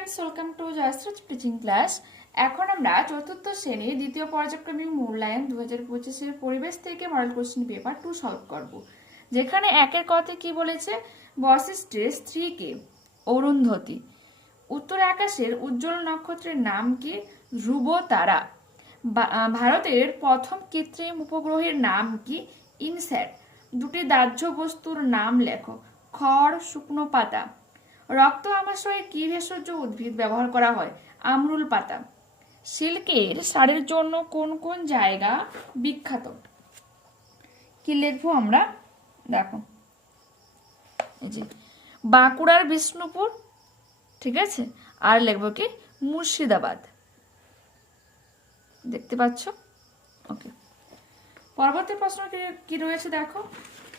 Friends, welcome to Jayashree teaching class. এখন আমরা চতুর্থ শ্রেণীর দ্বিতীয় পর্যায়ক্রমিক মূল্যায়ন 2025-এর পরিবেশ থেকে মডেল কোশ্চেন পেপার 2 সলভ করব। যেখানে একের কথায় কি বলেছে, বশিষ্ঠের স্ত্রীকে অরুন্ধতী, উত্তর আকাশের উজ্জ্বল নক্ষত্রের নাম কি? ধ্রুব তারা। ভারতের প্রথম কৃত্রিম উপগ্রহের নাম কি? ইনস্যাট। দুটি দাহ্য বস্তুর নাম লেখো। খড়, শুকনো পাতা। রক্ত আমাশয়ে কি ভেষজ উদ্ভিদ ব্যবহার করা হয়? আমরুল পাতা। সিল্কের শাড়ির জন্য কোন কোন জায়গা বিখ্যাত? কি লিখবো আমরা? দেখো, এই যে বাঁকুড়ার বিষ্ণুপুর, ঠিক আছে, আর লিখবো কি? মুর্শিদাবাদ। দেখতে পাচ্ছ? ওকে। পরবর্তী প্রশ্ন কি রয়েছে দেখো,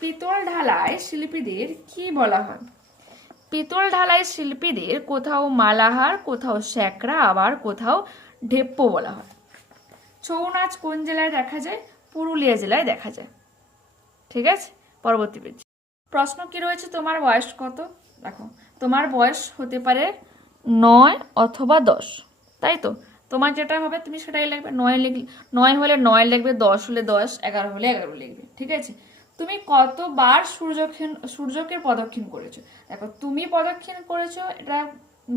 পিতল ঢালাই শিল্পীদের কি বলা হয়? পিতল ঢালাই শিল্পীদের কোথাও মালাহার, কোথাও স্যাকরা, আবার কোথাও ঢেপ্পো বলা হয়। ছৌ নাচ কোন জেলায় দেখা যায়? পুরুলিয়া জেলায় দেখা যায়। ঠিক আছে, পরবর্তী পেজ। প্রশ্ন কি রয়েছে, তোমার বয়স কত? দেখো, তোমার বয়স হতে পারে 9 অথবা 10, তাই তো? তোমার যেটা হবে তুমি সেটাই লিখবে। 9 হলে 9 লিখবে, 10 হলে 10, 11 হলে 11 লিখবে। ঠিক আছে, তুমি কতবার সূর্যকে প্রদক্ষিণ করেছো? দেখো, তুমি প্রদক্ষিণ করেছো, এটা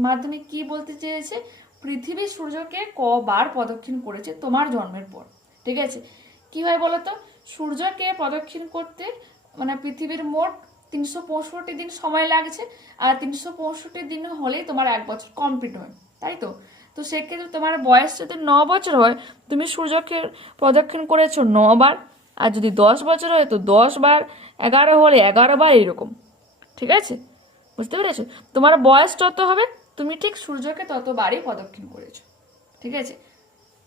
মাধ্যমে কি বলতে চেয়েছে, পৃথিবী সূর্যকে কবার প্রদক্ষিণ করেছে তোমার জন্মের পর। ঠিক আছে, কি হয় বলতো, সূর্যকে প্রদক্ষিণ করতে মানে পৃথিবীর মোট 365 দিন সময় লাগছে, আর 365 দিন হলেই তোমার 1 বছর কমপ্লিট হয়, তাই তো? তো সেক্ষেত্রে তোমার বয়স যদি 9 বছর হয়, তুমি সূর্যকে প্রদক্ষিণ করেছো 9 বার, আর যদি 10 বছর হয় তো 10 বার, 11 হলে 11 বার, এরকম। ঠিক আছে, বুঝতে পেরেছো? তোমার বয়স যত হবে তুমি ঠিক সূর্যকে ততবারই প্রদক্ষিণ করেছো। ঠিক আছে,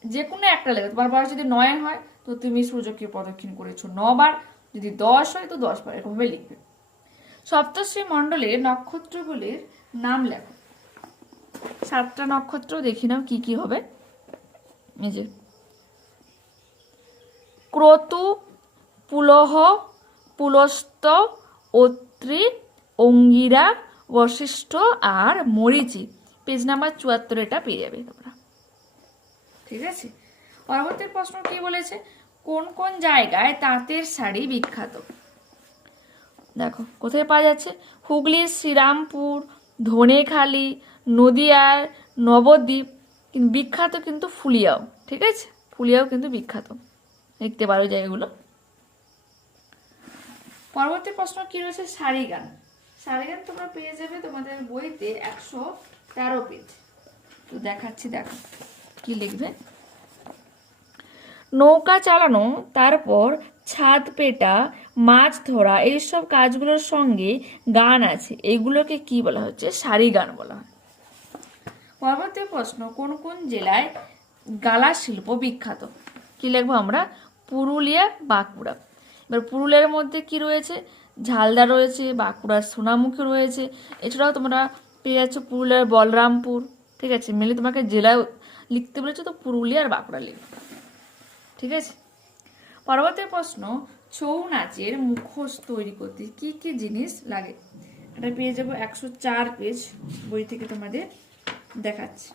যে কোনো একটা লেগে, তোমার বয়স যদি 9 হয় তো তুমি সূর্যকে প্রদক্ষিণ করেছো 9 বার, যদি 10 হয় তো 10 বার, এরকমভাবে লিখবে। সপ্তর্ষি মণ্ডলের নক্ষত্রগুলির নাম লেখো। 7টা নক্ষত্র দেখি নাও কি কি হবে। এই যে ক্রতু, পুলহ, পুলস্ত, অত্রি, অঙ্গিরা, বশিষ্ঠ আর মরিচি। পেজ নাম্বার 74 এটা পেয়ে যাবে তোমরা। ঠিক আছে, পরবর্তী প্রশ্ন কি বলেছে, কোন কোন জায়গায় তাঁতের শাড়ি বিখ্যাত? দেখো, কোথায় পাওয়া যাচ্ছে, হুগলির শ্রীরামপুর, ধনেখালি, নদিয়ার নবদ্বীপ, বিখ্যাত কিন্তু ফুলিয়াও। ঠিক আছে, ফুলিয়াও কিন্তু বিখ্যাত, দেখতে পারো জায়গাগুলো। পরবর্তী প্রশ্ন কি রয়েছে, শাড়ি গান। শাড়ি গান তোমরা পেয়ে যাবে তোমাদের বইতে 113 পেজ। তো দেখাচ্ছি, দেখো কি লিখবে। নৌকা চালানো, তারপর ছাদ পেটা, মাছ ধরা, এইসব কাজগুলোর সঙ্গে গান আছে, এগুলোকে কি বলা হচ্ছে? শাড়ি গান বলা হয়। পরবর্তী প্রশ্ন, কোন কোন জেলায় গালা শিল্প বিখ্যাত? কি লিখবো আমরা? পুরুলিয়া, বাঁকুড়া। এবার পুরুলিয়ার মধ্যে কি রয়েছে? ঝালদা রয়েছে, বাঁকুড়ার সোনামুখী রয়েছে, এছাড়াও তোমরা পেয়ে যাচ্ছ পুরুলিয়ার বলরামপুর। ঠিক আছে, মিলে তোমাকে জেলায় লিখতে বলেছে, তো পুরুলিয়া আর বাঁকুড়া লিখবে। ঠিক আছে, পরবর্তী প্রশ্ন, ছৌ নাচের মুখোশ তৈরি করতে কি কি জিনিস লাগে? এটা পেয়ে যাবো 104 পেজ বই থেকে, তোমাদের দেখাচ্ছি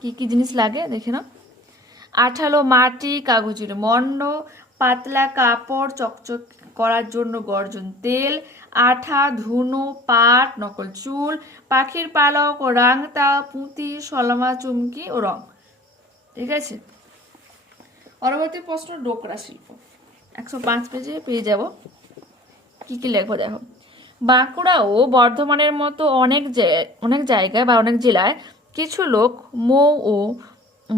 কি কি জিনিস লাগে, দেখে নাও। আঠালো মাটি, কাগজের মণ্ড, পাতলা কাপড়, চকচক করার জন্য গর্জন তেল, আঠা, ধুনো, পাট, নকল চুল, পাখির পালক, রাংতা, পুঁতি, সলমা, চুমকি ও রং। ঠিক আছে, পরবর্তী প্রশ্ন, ডোকরা শিল্প। 105 পেজে পেয়ে যাব। কি কি লেখো দেখো, বাঁকুড়া ও বর্ধমানের মতো অনেক জায়গায় বা অনেক জেলায় কিছু লোক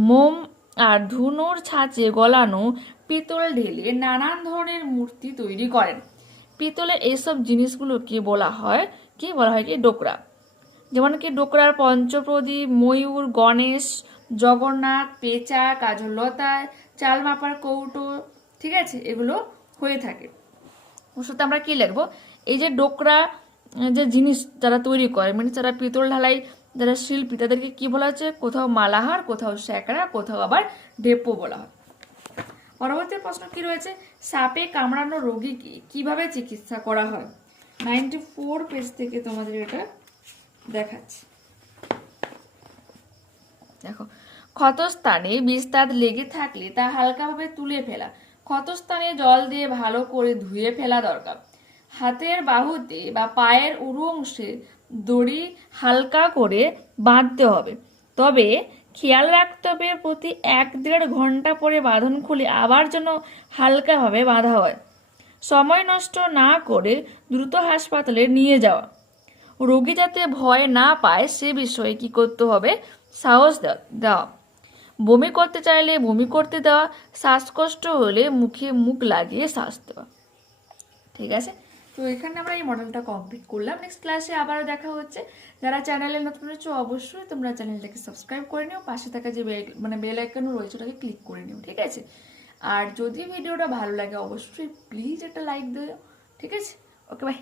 মোম আর ধুনোর ছাঁচে গলানো পিতল ঢেলে নানান ধরনের মূর্তি তৈরি করেন। পিতলের এইসব জিনিসগুলোকে বলা হয় কি? ডোকরা। যেমন কি ডোকরার পঞ্চপ্রদীপ, ময়ূর, গণেশ, জগন্নাথ, পেঁচা, কাজললতায়, চাল মাপার কৌটো। ঠিক আছে, এগুলো হয়ে থাকে। ওর সাথে আমরা কি লিখবো, এই যে ডোকরা যে জিনিস যারা তৈরি করে, মানে যারা পিতল ঢালাই যারা শিল্পী, তাদেরকে কি বলা হচ্ছে? কোথাও মালাহার, কোথাও স্যাকরা, কোথাও আবার ঢেপ্পো বলা হয়। পরবর্তী প্রশ্ন কি রয়েছে, সাপে কামড়ানো রোগীকে কিভাবে চিকিৎসা করা হয়? 94 পেজ থেকে তোমাদের এটা দেখাচ্ছি। দেখো, ক্ষতস্থানে বিস্তার লেগে থাকলে তা হালকাভাবে তুলে ফেলা, ক্ষতস্থানে জল দিয়ে ভালো করে ধুয়ে ফেলা দরকার। হাতের বাহুতে বা পায়ের উরু অংশে দড়ি হালকা করে বাঁধতে হবে, তবে খেয়াল রাখতে হবে প্রতি 1-1.5 ঘন্টা পরে বাঁধন খুলে আবার যেন হালকাভাবে বাঁধা হয়। সময় নষ্ট না করে দ্রুত হাসপাতালে নিয়ে যাওয়া। রোগী যাতে ভয় না পায় সে বিষয়ে কি করতে হবে, সাহস দেওয়া। বমি করতে চাইলে বমি করতে দেওয়া, শ্বাসকষ্ট হলে মুখে মুখ লাগিয়ে শ্বাস দেওয়া। ঠিক আছে, তো এখানে আমরা এই মডেলটা কমপ্লিট করলাম। নেক্সট ক্লাসে আবারও দেখা হচ্ছে। যারা চ্যানেলে নতুন হচ্ছে অবশ্যই তোমরা চ্যানেলটাকে সাবস্ক্রাইব করে নিও, পাশে থাকা যে বেল আইকনও রয়েছে ওটাকে ক্লিক করে নিও। ঠিক আছে, আর যদি ভিডিওটা ভালো লাগে অবশ্যই প্লিজ একটা লাইক দিও। ঠিক আছে, ওকে বাই।